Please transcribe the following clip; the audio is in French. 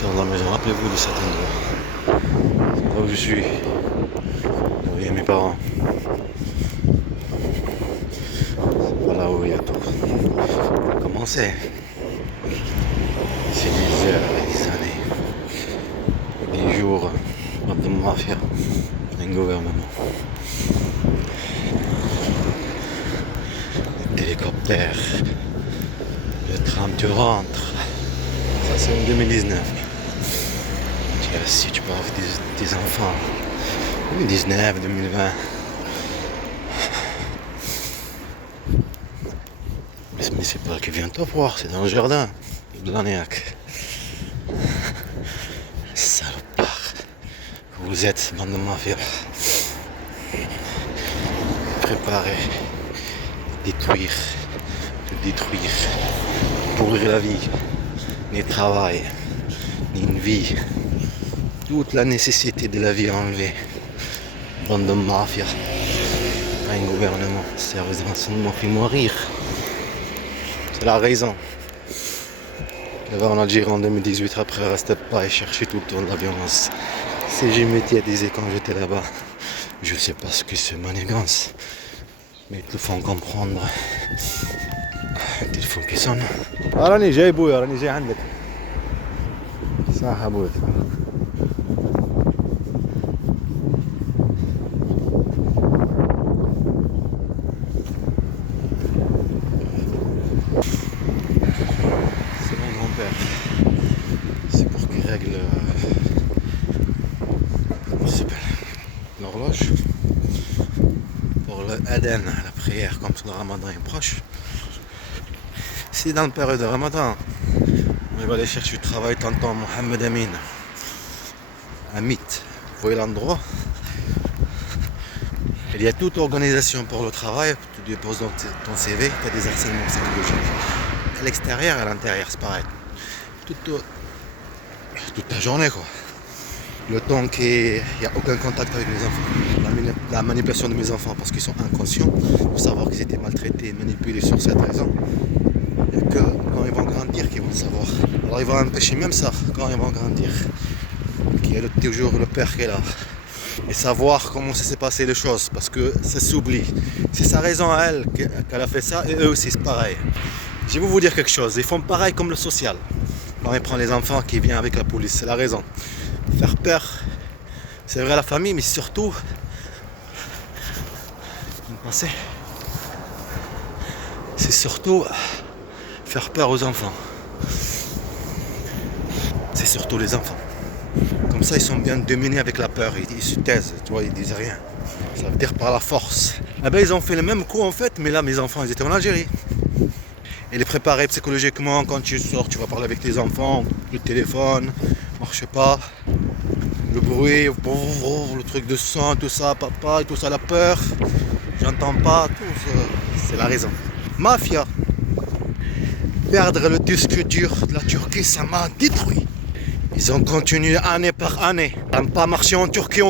Inch'Allah, mais rappelez-vous de cet endroit. Là où je suis, là où il y a mes parents. Voilà où il y a tout. Ça a commencé. C'est des heures et des années. Des jours de mafia, un gouvernement. Les hélicoptères, le tram, tu rentres. Ça, c'est en 2019. Si tu pars avec tes enfants, 2019, 2020. Mais c'est pas qui vient te voir, c'est dans le jardin de l'Anéac. Salopard. Vous êtes, bande de mafia. Préparer, détruire, te détruire, pourrir la vie, ni travail, ni une vie. Toute la nécessité de la vie enlevée. Bande de mafia. Pas un gouvernement. Sérieusement, fais-moi rire. C'est la raison. Il y avait en Algérie en 2018, après, restait pas et chercher tout le temps de la violence. Si j'ai médiatisé quand j'étais là-bas, je sais pas ce que c'est manigance. Mais ils te font comprendre. Le téléphone qui sonne. راني جاي بويا راني جاي عندك. صح ابوي. C'est mon grand-père. C'est pour qu'il règle comment ça s'appelle, l'horloge. Pour le Aden, la prière, comme le Ramadan est proche. C'est dans la période de Ramadan. On va aller chercher du travail, tonton Mohamed Amin. Amit, vous voyez l'endroit. Il y a toute organisation pour le travail. Tu déposes ton CV, tu as des harcèlements psychologiques. À l'extérieur et à l'intérieur, c'est pareil. Toute ta journée, quoi. Le temps qu'il n'y a aucun contact avec mes enfants. La manipulation de mes enfants parce qu'ils sont inconscients. Il faut savoir qu'ils étaient maltraités et manipulés sur cette raison. Et que quand ils vont grandir, qu'ils vont savoir. Alors ils vont empêcher même ça quand ils vont grandir. Qu'il y a toujours le père qui est là. Et savoir comment ça s'est passé les choses. Parce que ça s'oublie. C'est sa raison à elle qu'elle a fait ça. Et eux aussi c'est pareil. Je vais vous dire quelque chose. Ils font pareil comme le social. Quand ils prennent les enfants qui viennent avec la police. C'est la raison. Faire peur. C'est vrai à la famille, mais surtout. C'est surtout faire peur aux enfants. C'est surtout les enfants. Comme ça, ils sont bien dominés avec la peur. Ils se taisent, tu vois, ils disent rien. Ça veut dire par la force. Eh ben, ils ont fait le même coup en fait, mais là, mes enfants, ils étaient en Algérie. Et les préparer psychologiquement quand tu sors, tu vas parler avec tes enfants, le téléphone, marche pas, le bruit, le truc de sang, tout ça, papa, et tout ça, la peur. J'entends pas, tout ça. C'est la raison. Mafia. Perdre le disque dur de la Turquie, ça m'a détruit. Ils ont continué année par année. Ça n'a pas marché en Turquie,